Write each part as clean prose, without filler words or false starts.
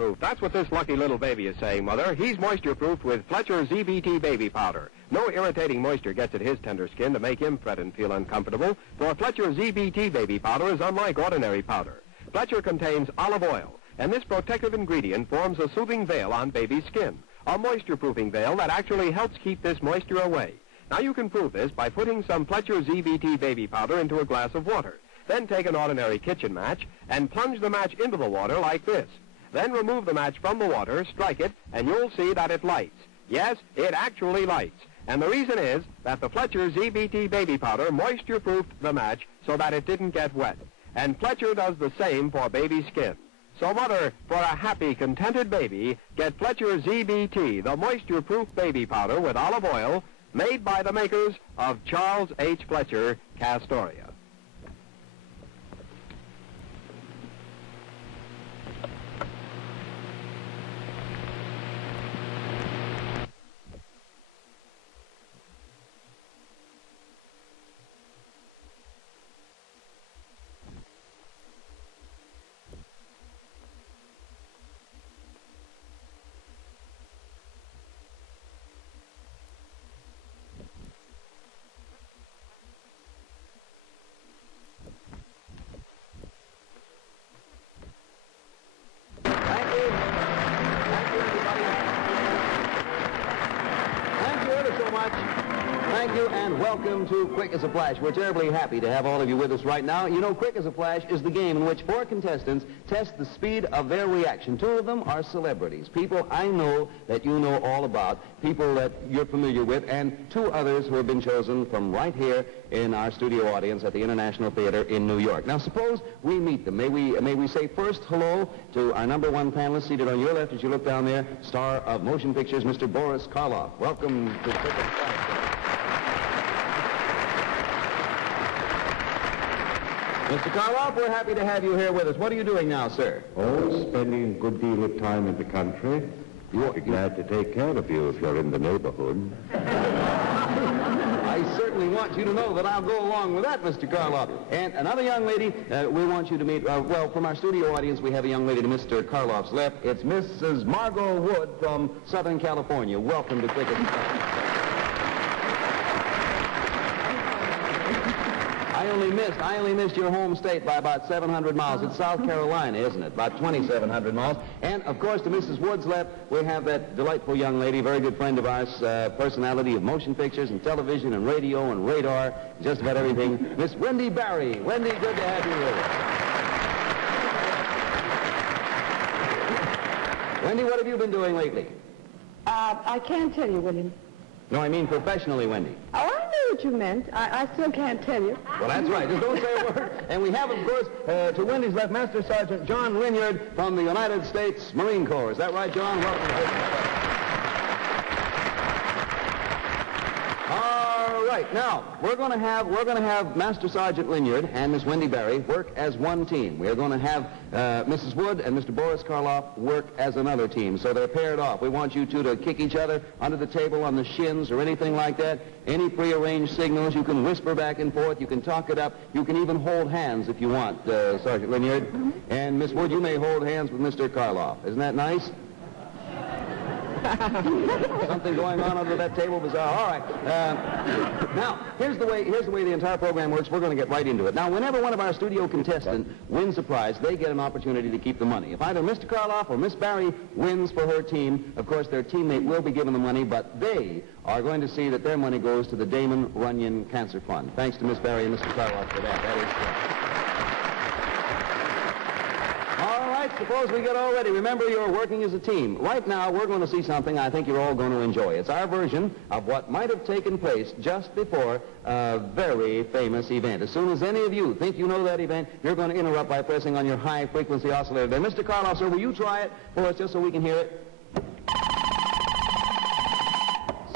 moisture-proof. That's what this lucky little baby is saying, Mother. He's moisture-proofed with Fletcher ZBT baby powder. No irritating moisture gets at his tender skin to make him fret and feel uncomfortable, for Fletcher ZBT baby powder is unlike ordinary powder. Fletcher contains olive oil, and this protective ingredient forms a soothing veil on baby's skin, a moisture-proofing veil that actually helps keep this moisture away. Now you can prove this by putting some Fletcher ZBT baby powder into a glass of water. Then take an ordinary kitchen match and plunge the match into the water like this. Then remove the match from the water, strike it, and you'll see that it lights. Yes, it actually lights. And the reason is that the Fletcher ZBT baby powder moisture-proofed the match so that it didn't get wet. And Fletcher does the same for baby skin. So, Mother, for a happy, contented baby, get Fletcher ZBT, the moisture-proof baby powder with olive oil, made by the makers of Charles H. Fletcher, Castoria. Thank you, and welcome to Quick as a Flash. We're terribly happy to have all of you with us right now. You know, Quick as a Flash is the game in which 4 contestants test the speed of their reaction. 2 of them are celebrities, people I know that you know all about, people that you're familiar with, and 2 others who have been chosen from right here in our studio audience at the International Theater in New York. Now, suppose we meet them. May we say first hello to our number 1 panelist seated on your left as you look down there, star of motion pictures, Mr. Boris Karloff. Welcome to Quick as a Flash. Mr. Karloff, we're happy to have you here with us. What are you doing now, sir? Oh, spending a good deal of time in the country. You'll be glad to take care of you if you're in the neighborhood. I certainly want you to know that I'll go along with that, Mr. Karloff. And another young lady we want you to meet. Well, from our studio audience, we have a young lady to Mr. Karloff's left. It's Mrs. Margot Wood from Southern California. Welcome to Quick as a Flash. I only missed your home state by about 700 miles. It's South Carolina, isn't it? About 2,700 miles. And, of course, to Mrs. Wood's left, we have that delightful young lady, very good friend of ours, personality of motion pictures and television and radio and radar, just about everything, Miss Wendy Barry. Wendy, good to have you with us. Wendy, what have you been doing lately? I can't tell you, William. No, I mean professionally, Wendy. Oh, I know what you meant. I still can't tell you. Well, that's right. Just don't say a word. And we have, of course, to Wendy's left, Master Sergeant John Wynyard from the United States Marine Corps. Is that right, John? Welcome. All right. Now, we're going to have Master Sergeant Wynyard and Miss Wendy Barry work as one team. We are going to have Mrs. Wood and Mr. Boris Karloff work as another team, so they're paired off. We want you two to kick each other under the table on the shins or anything like that. Any prearranged signals, you can whisper back and forth, you can talk it up, you can even hold hands if you want, Sergeant Wynyard. Mm-hmm. And Miss Wood, you may hold hands with Mr. Karloff. Isn't that nice? Something going on under that table, bizarre. All right. Now, here's the way the entire program works. We're going to get right into it. Now, whenever one of our studio contestants wins a prize, they get an opportunity to keep the money. If either Mr. Karloff or Miss Barry wins for her team, of course, their teammate will be given the money, but they are going to see that their money goes to the Damon Runyon Cancer Fund. Thanks to Miss Barry and Mr. Karloff for that. That is correct. All right, suppose we get all ready. Remember, you're working as a team. Right now, we're going to see something I think you're all going to enjoy. It's our version of what might have taken place just before a very famous event. As soon as any of you think you know that event, you're going to interrupt by pressing on your high-frequency oscillator there. Mr. Karloff, sir, will you try it for us just so we can hear it?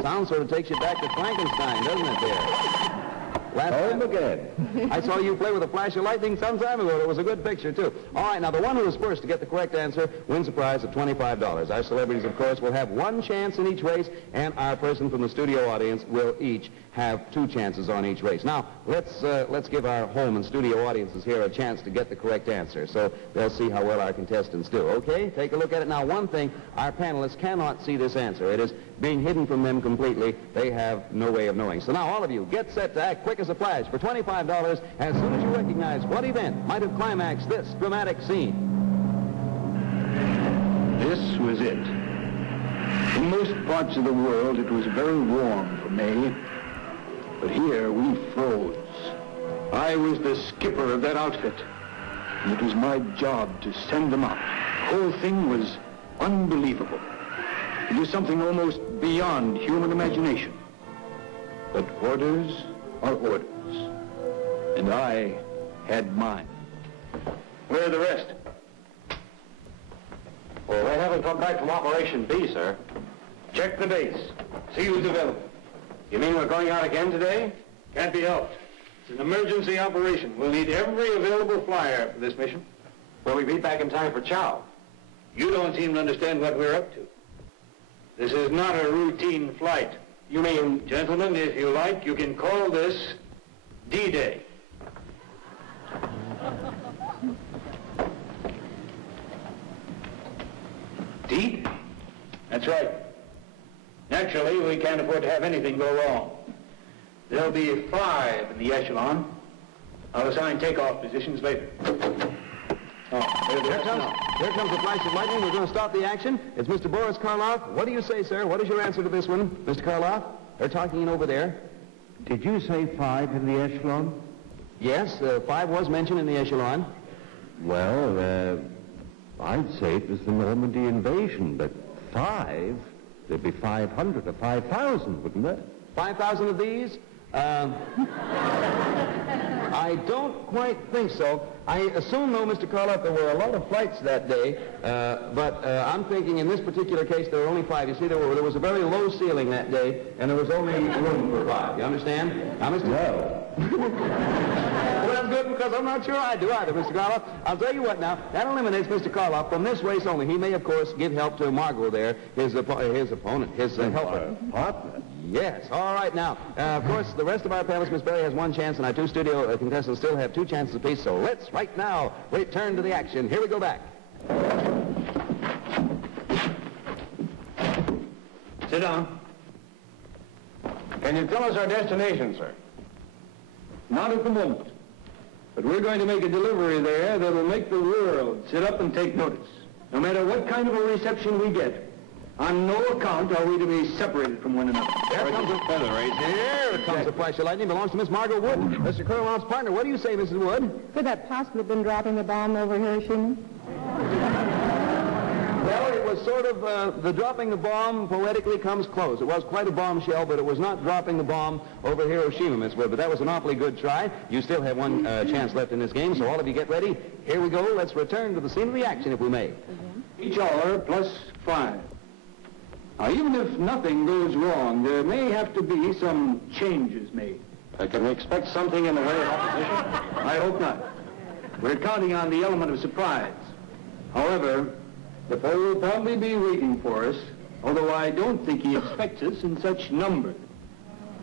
Sound sort of takes you back to Frankenstein, doesn't it, there? Home again. I saw you play with a flash of lightning some time ago. It was a good picture, too. All right, now, the one who is first to get the correct answer wins a prize of $25. Our celebrities, of course, will have one chance in each race, and our person from the studio audience will each have 2 chances on each race. Now, let's give our home and studio audiences here a chance to get the correct answer, so they'll see how well our contestants do. Okay? Take a look at it. Now, one thing, our panelists cannot see this answer. It is being hidden from them completely. They have no way of knowing. So now, all of you, get set to act quick as a flash for $25 as soon as you recognize what event might have climaxed this dramatic scene. This was it. In most parts of the world, it was very warm for May. But here, we froze. I was the skipper of that outfit, and it was my job to send them out. The whole thing was unbelievable. It was something almost beyond human imagination. But orders are orders, and I had mine. Where are the rest? Well, they haven't come back from Operation B, sir. Check the base. See who's available. You mean we're going out again today? Can't be helped. It's an emergency operation. We'll need every available flyer for this mission. Will we be back in time for chow? You don't seem to understand what we're up to. This is not a routine flight. You mean... Gentlemen, if you like, you can call this D-Day. D? That's right. Naturally, we can't afford to have anything go wrong. There'll be 5 in the echelon. I'll assign takeoff positions later. Here comes a flash of lightning. We're going to stop the action. It's Mr. Boris Karloff. What do you say, sir? What is your answer to this one, Mr. Karloff? They're talking in over there. Did you say 5 in the echelon? Yes, 5 was mentioned in the echelon. Well, I'd say it was the Normandy invasion, but 5, there'd be 500 or 5,000, wouldn't there? 5,000 of these? I don't quite think so. I assume, though, Mr. Karloff, there were a lot of flights that day, but I'm thinking in this particular case there were only 5. You see, there was a very low ceiling that day, and there was only room for 5. You understand? Now, Mr. No. Well, that's good, because I'm not sure I do either, Mr. Karloff. I'll tell you what now, that eliminates Mr. Karloff from this race only. He may, of course, give help to Margot there, his opponent, his helper. Partner. Yes. All right, now, of course, the rest of our panelists, Miss Berry has 1 chance, and our 2 studio contestants still have 2 chances apiece, so let's, right now, return to the action. Here we go back. Sit down. Can you tell us our destination, sir? Not at the moment. But we're going to make a delivery there that will make the world sit up and take notice. No matter what kind of a reception we get, on no account are we to be separated from one another. There comes a feather right there. Comes a flash of lightning. Belongs to Miss Margot Wood, Mr. Karloff's partner. What do you say, Mrs. Wood? Could that possibly have been dropping a bomb over Hiroshima? Well, it was sort of, the dropping the bomb poetically comes close. It was quite a bombshell, but it was not dropping the bomb over Hiroshima, Miss Wood. But that was an awfully good try. You still have 1 chance left in this game, so all of you get ready. Here we go. Let's return to the scene of the action, if we may. Each hour plus 5. Now, even if nothing goes wrong, there may have to be some changes made. Can we expect something in the way of opposition? I hope not. We're counting on the element of surprise. However, the foe will probably be waiting for us, although I don't think he expects us in such numbers.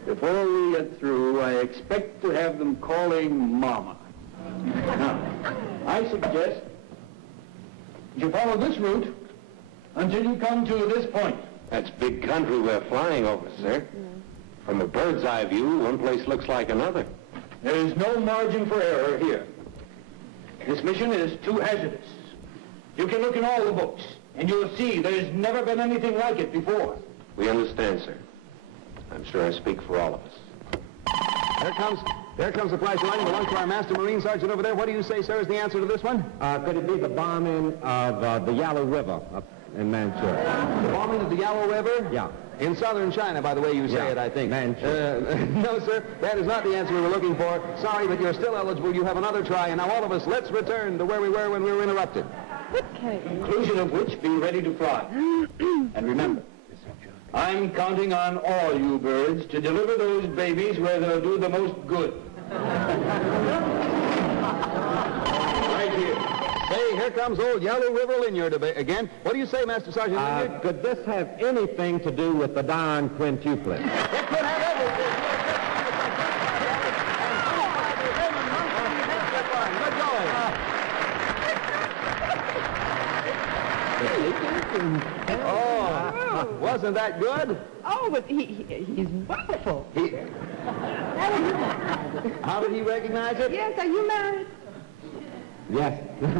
Before we get through, I expect to have them calling Mama. Now, I suggest you follow this route until you come to this point. That's big country we're flying over, sir. From a bird's eye view, one place looks like another. There is no margin for error here. This mission is too hazardous. You can look in all the books, and you'll see there's never been anything like it before. We understand, sir. I'm sure I speak for all of us. There comes the flash of lightning. Belongs to our Master Marine Sergeant over there. What do you say, sir, is the answer to this one? Could it be the bombing of the Yalu River up in Manchuria? The bombing of the Yalu River? Yeah. In southern China, by the way you say it, I think. Manchuria. No, sir, that is not the answer we were looking for. Sorry, but you're still eligible. You have another try. And now all of us, let's return to where we were when we were interrupted. Okay. Conclusion of which, be ready to fly. And remember, I'm counting on all you birds to deliver those babies where they'll do the most good. Right here. Hey, here comes old Yalu River Linyard again. What do you say, Master Sergeant Linyard? Could this have anything to do with the darn quintuplet? It could have everything. Oh, wasn't that good? Oh, but he's wonderful. How did he recognize it? Yes, are you married? Yes. There's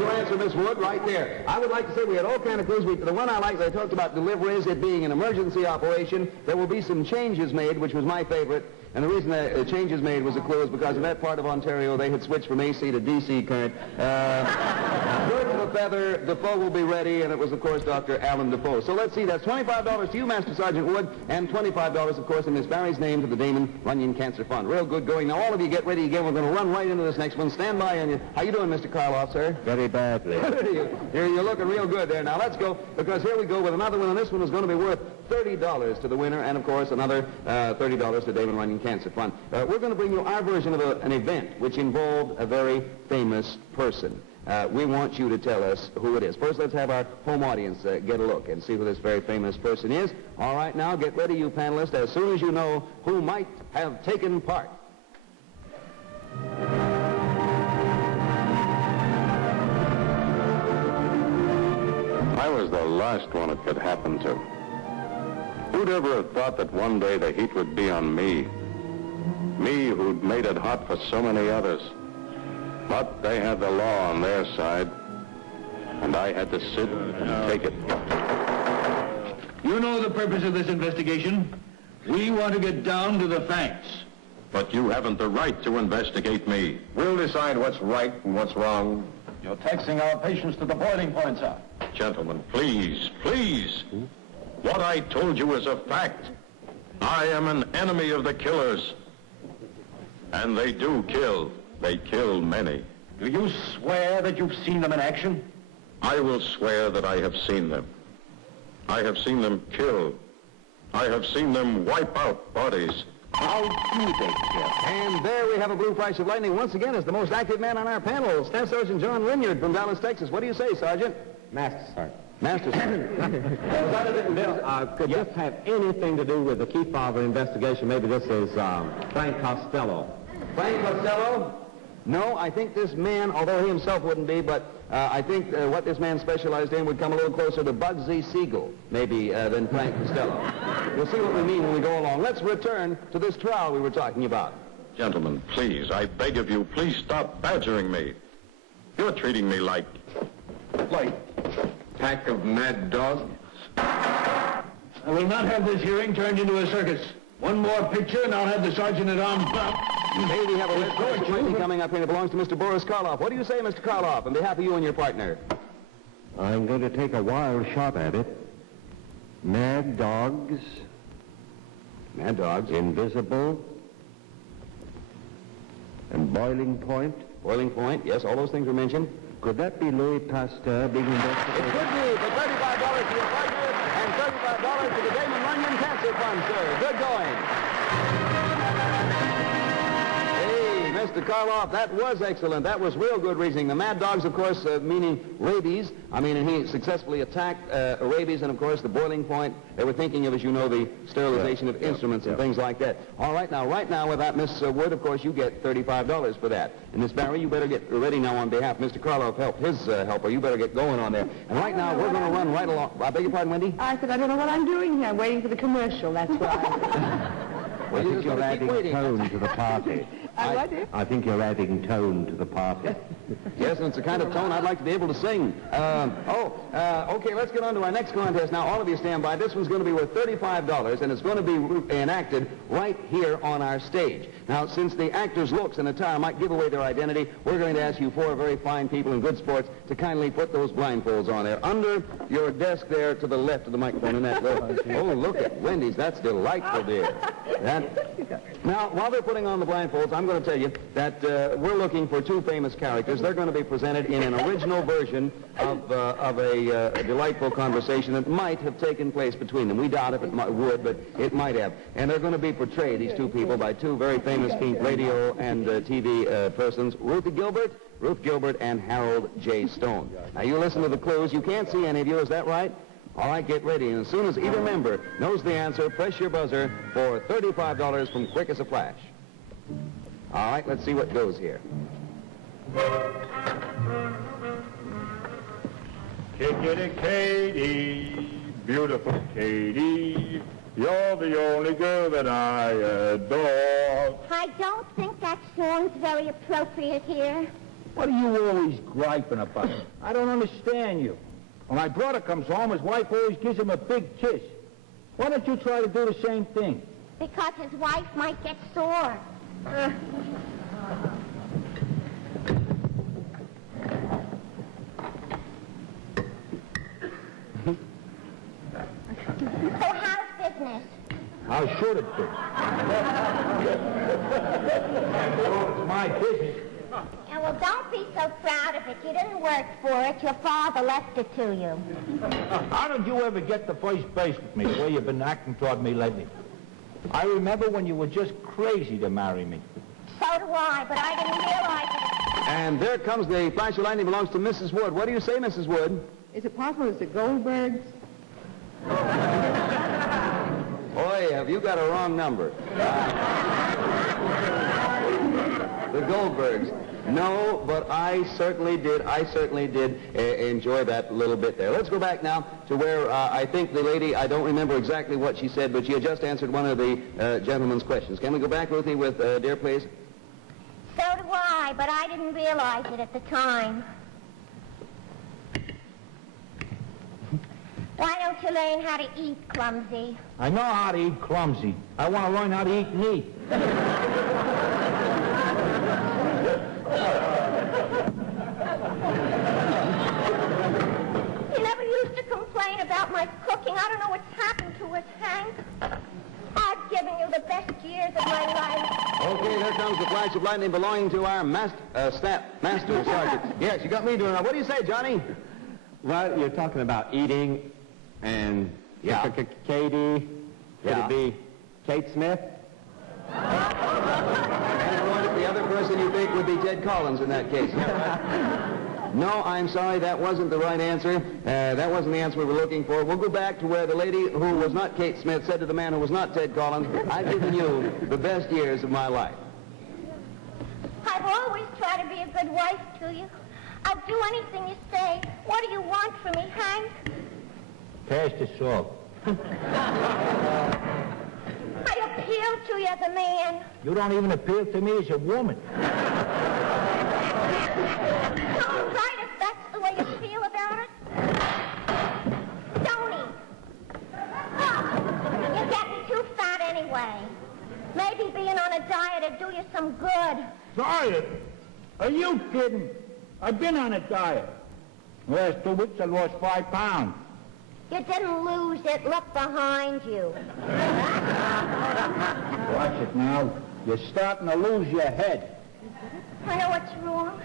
your answer, Miss Wood, right there. I would like to say we had all kind of clues. The one I liked, they talked about deliveries, it being an emergency operation. There will be some changes made, which was my favorite. And the reason that changes made was a clue is because in that part of Ontario, they had switched from AC to DC current. Bird of a feather, Defoe will be ready, and it was, of course, Dr. Alan Defoe. So let's see, that's $25 to you, Master Sergeant Wood, and $25, of course, in Miss Barry's name to the Damon Runyon Cancer Fund. Real good going. Now, all of you get ready again. We're going to run right into this next one. Stand by on you. How you doing, Mr. Karloff, sir? Very badly. You're looking real good there. Now, let's go, because here we go with another one, and this one is going to be worth $30 to the winner, and, of course, another $30 to Damon Runyon Cancer Fund. We're going to bring you our version of an event which involved a very famous person. We want you to tell us who it is. First, let's have our home audience get a look and see who this very famous person is. All right, now, get ready, you panelists, as soon as you know who might have taken part. I was the last one it could happen to. Who'd ever have thought that one day the heat would be on me? Me who'd made it hot for so many others. But they had the law on their side, and I had to sit and take it. You know the purpose of this investigation. We want to get down to the facts. But you haven't the right to investigate me. We'll decide what's right and what's wrong. You're taxing our patience to the boiling point, sir. Gentlemen, please, please. What I told you is a fact. I am an enemy of the killers. And they do kill. They kill many. Do you swear that you've seen them in action? I will swear that I have seen them. I have seen them kill. I have seen them wipe out bodies. How do they kill? And there we have a blue flash of lightning once again as the most active man on our panel, Staff Sergeant John Wynyard from Dallas, Texas. What do you say, Sergeant? Master Sergeant. Master Sergeant. Could this have anything to do with the Kefauver investigation? Maybe this is Frank Costello. Frank Costello? No, I think this man, although he himself wouldn't be, but I think what this man specialized in would come a little closer to Bugsy Siegel, maybe, than Frank Costello. We'll see what we mean when we go along. Let's return to this trial we were talking about. Gentlemen, please, I beg of you, please stop badgering me. You're treating me like Pack of mad dogs. I will not have this hearing turned into a circus. One more picture, and I'll have the sergeant-at-arms back. Hey, we have a red flash of lightning coming up here that belongs to Mr. Boris Karloff. What do you say, Mr. Karloff, on behalf of you and your partner? I'm going to take a wild shot at it. Mad dogs. Mad dogs. Invisible. And boiling point. Boiling point, yes, all those things were mentioned. Could that be Louis Pasteur being It investigated? could be for $35 to your partner and $35 to the Damon Runyon Cancer Fund, sir. Good going. Hey, Mr. Karloff, that was excellent. That was real good reasoning. The mad dogs, of course, meaning rabies. I mean, and he successfully attacked rabies, and, of course, the boiling point. They were thinking of, as you know, the sterilization of instruments and things like that. All right, now, with that, Miss Wood, of course, you get $35 for that. And, Miss Barry, you better get ready now on behalf. Mr. Karloff helped his helper. You better get going on there. And right now, we're going to run right along. I beg your pardon, Wendy? I said, I don't know what I'm doing here. I'm waiting for the commercial, that's why. I think you're adding tone to the party. I think you're adding tone to the party. Yes, and it's the kind of tone I'd like to be able to sing. Okay, let's get on to our next contest. Now, all of you stand by. This one's going to be worth $35, and it's going to be enacted right here on our stage. Now, since the actors' looks and attire might give away their identity, we're going to ask you four very fine people in good sports to kindly put those blindfolds on there. Under your desk there to the left of the microphone in that little... Oh, look at Wendy's. That's delightful, dear. Now, while they're putting on the blindfolds, I'm going to tell you that we're looking for two famous characters. They're going to be presented in an original version of a delightful conversation that might have taken place between them. We doubt if it would, but it might have. And they're going to be portrayed, these two people, by two very famous radio and TV persons, Ruth Gilbert and Harold J. Stone. Now, you listen to the clues. You can't see any of you, is that right? All right, get ready. And as soon as either member knows the answer, press your buzzer for $35 from Quick as a Flash. All right, let's see what goes here. get it, Katie, beautiful Katie. You're the only girl that I adore. I don't think that song's very appropriate here. What are you always griping about? I don't understand you. When my brother comes home, his wife always gives him a big kiss. Why don't you try to do the same thing? Because his wife might get sore. So how's business? How should it be? It's my business. Yeah, well, don't be so proud of it. You didn't work for it. Your father left it to you. How did you ever get to first base with me, the way you've been acting toward me lately? I remember when you were just crazy to marry me. So do I, but I didn't realize it. And there comes the flash of lightning belongs to Mrs. Wood. What do you say, Mrs. Wood? Is it possible it's the Goldbergs? Boy, have you got a wrong number. The Goldbergs. No, but I certainly did enjoy that little bit there. Let's go back now to where I think the lady, I don't remember exactly what she said, but she had just answered one of the gentleman's questions. Can we go back, Ruthie, with Dear, please? So do I, but I didn't realize it at the time. Why don't you learn how to eat, clumsy? I know how to eat clumsy. I want to learn how to eat neat. You never used to complain about my cooking. I don't know what's happened to us, Hank. I've given you the best years of my life. Okay, there comes the flash of lightning belonging to our master sergeant. Yes, you got me doing that. What do you say, Johnny? Well, you're talking about eating and Yeah. Katie. Could Yeah. it be Kate Smith? And the other person you think would be Ted Collins in that case. No, I'm sorry, that wasn't the right answer. That wasn't the answer we were looking for. We'll go back to where the lady who was not Kate Smith said to the man who was not Ted Collins, I've given you the best years of my life. I've always tried to be a good wife to you. I'll do anything you say. What do you want from me, Hank? Pass the salt. I appeal to you as a man. You don't even appeal to me as a woman. All right, if that's the way you feel about it. Tony. You're getting too fat anyway. Maybe being on a diet would do you some good. Diet? Are you kidding? I've been on a diet. The last 2 weeks I lost 5 pounds. You didn't lose it. Look behind you. Watch it now. You're starting to lose your head. I know what's wrong.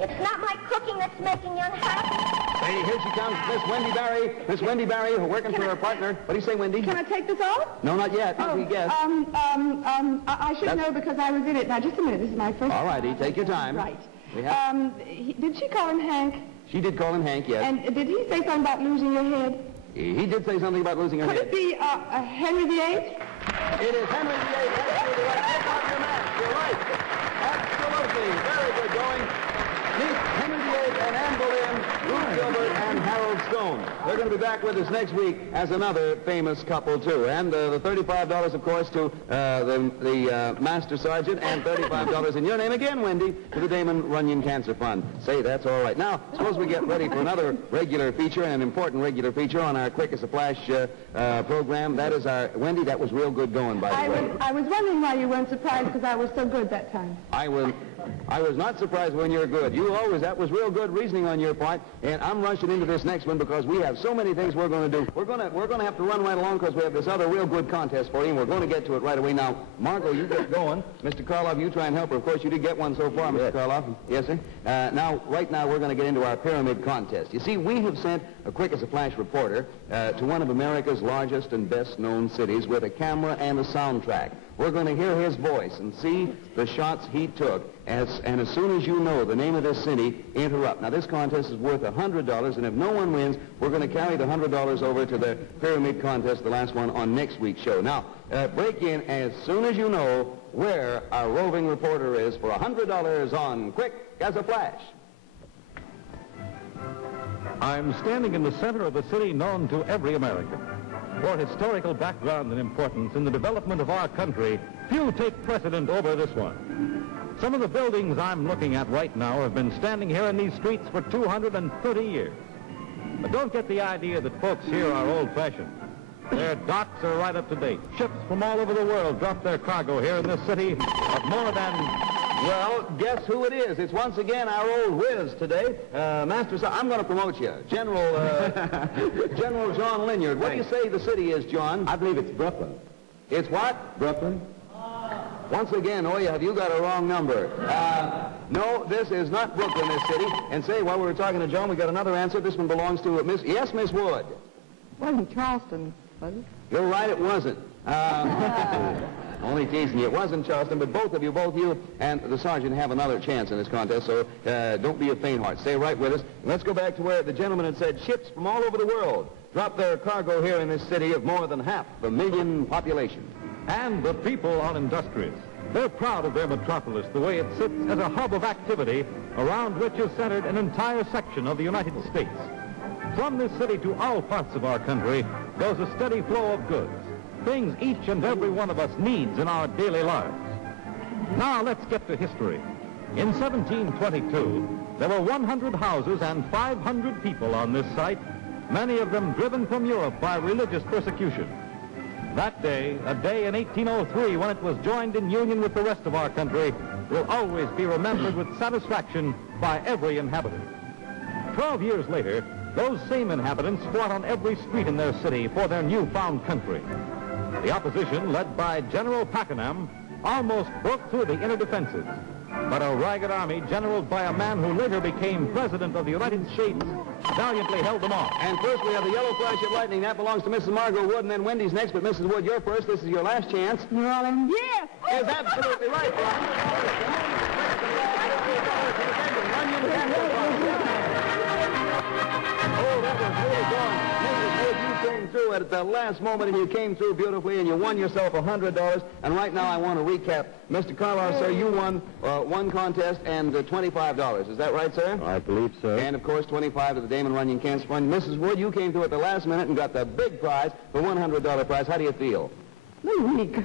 It's not my cooking that's making you unhappy. Hey, here she comes, Miss Wendy Barry. Miss Wendy Barry, working for her partner. What do you say, Wendy? Can I take this off? No, not yet. Oh, We guess. I should know because I was in it. Now, just a minute. This is my first. All righty, take your time. Right. We have... Did she call him Hank? She did call him Hank, yes. And did he say something about losing your head? He did say something about losing her Could head. it be Henry VIII? It is Henry VIII. Absolutely right. Take off your mask. You're right. Absolutely. Very good going. Meet Henry VIII and Anne Boleyn, Ruth Gilbert, and Harold Stone. They're going to be back with us next week as another famous couple, too. And the $35, of course, to the Master Sergeant, and $35 in your name again, Wendy, to the Damon Runyon Cancer Fund. Say, that's all right. Now, suppose we get ready for another regular feature, and an important regular feature on our Quick as a Flash program. That is our... Wendy, that was real good going, by the way. I was wondering why you weren't surprised because I was so good that time. I was not surprised when you're good. That was real good reasoning on your part, and I'm rushing into this next one because we have so many things we're going to do. We're going to have to run right along because we have this other real good contest for you, and we're going to get to it right away. Now, Margot, you get going. Mr. Karloff, you try and help her. Of course, you did get one so far, Mr. Karloff. Yes, sir? Right now, we're going to get into our pyramid contest. You see, we have sent a Quick as a Flash reporter to one of America's largest and best-known cities with a camera and a soundtrack. We're going to hear his voice and see the shots he took. And as soon as you know the name of this city, interrupt. Now, this contest is worth $100, and if no one wins, we're going to carry the $100 over to the pyramid contest, the last one, on next week's show. Now, break in as soon as you know where our roving reporter is for $100 on Quick as a Flash. I'm standing in the center of a city known to every American. For historical background and importance in the development of our country, few take precedent over this one. Some of the buildings I'm looking at right now have been standing here in these streets for 230 years. But don't get the idea that folks here are old-fashioned. Their docks are right up to date. Ships from all over the world drop their cargo here in this city of more than... Well, guess who it is? It's once again our old whiz today. Master, I'm going to promote you. General John Linyard. What do you say the city is, John? I believe it's Brooklyn. It's what? Brooklyn? Once again, have you got a wrong number? No, this is not Brooklyn, this city. And say, while we were talking to John, we got another answer. This one belongs to Miss... Yes, Miss Wood. Wasn't Charleston, was it? You're right, it wasn't. Only teasing you. It wasn't Charleston, but both you and the sergeant have another chance in this contest, so don't be a faint heart. Stay right with us. Let's go back to where the gentleman had said ships from all over the world drop their cargo here in this city of more than 500,000 population. And the people are industrious. They're proud of their metropolis, the way it sits as a hub of activity around which is centered an entire section of the United States. From this city to all parts of our country goes a steady flow of goods, things each and every one of us needs in our daily lives. Now let's get to history. In 1722, there were 100 houses and 500 people on this site, many of them driven from Europe by religious persecution. That day, a day in 1803 when it was joined in union with the rest of our country, will always be remembered with satisfaction by every inhabitant. 12 years later, those same inhabitants fought on every street in their city for their newfound country. The opposition, led by General Pakenham, almost broke through the inner defenses. But a ragged army, generaled by a man who later became President of the United States, valiantly held them off. And first we have the yellow flash of lightning. That belongs to Mrs. Margot Wood, and then Wendy's next. But Mrs. Wood, you're first. This is your last chance. New Orleans? Yes! Is absolutely right, Oh, that was really gone. Mrs. Wood, you came through at the last moment, and you came through beautifully, and you won yourself $100. And right now I want to recap. Mr. Karloff, sir, you won one contest and $25. Is that right, sir? I believe so. And, of course, $25 to the Damon Runyon Cancer Fund. Mrs. Wood, you came through at the last minute and got the big prize, the $100 prize. How do you feel? Weak.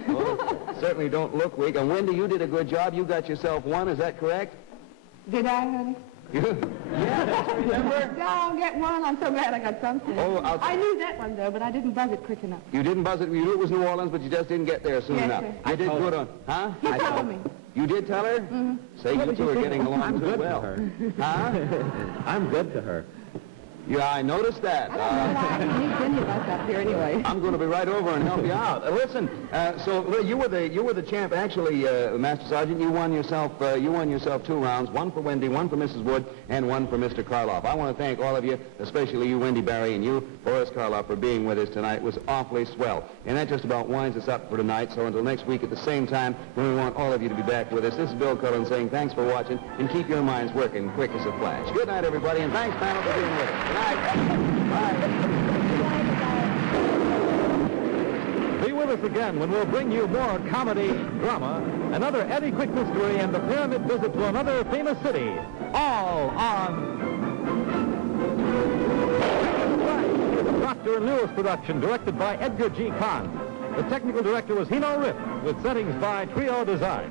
Certainly don't look weak. And Wendy, you did a good job. You got yourself one. Is that correct? Did I, honey? Yeah, remember? No, I'll get one. I'm so glad I got something. Oh, I knew that one, though, but I didn't buzz it quick enough. You didn't buzz it. You knew it was New Orleans, but you just didn't get there soon Yes, enough. sir. You did good on... Huh? He told me. You did tell her? Mm-hmm. Say you two are getting along too well. Huh? I'm good to her. Yeah, I noticed that. I don't know why he needs any of us up here anyway. I'm going to be right over and help you out. Listen, so you were the champ. Actually, Master Sergeant, you won yourself 2 rounds. One for Wendy, one for Mrs. Wood, and one for Mr. Karloff. I want to thank all of you, especially you, Wendy Barry, and you, Boris Karloff, for being with us tonight. It was awfully swell. And that just about winds us up for tonight. So until next week at the same time, when we want all of you to be back with us, this is Bill Cullen saying thanks for watching, and keep your minds working quick as a flash. Good night, everybody, and thanks, panel, for being with us. Good night. Bye. Be with us again when we'll bring you more comedy, drama, another Eddie Quick mystery, and the pyramid visit to another famous city. All on Dr. Lewis production, directed by Edgar G. Kahn. The technical director was Hino Riff, with settings by Trio Design.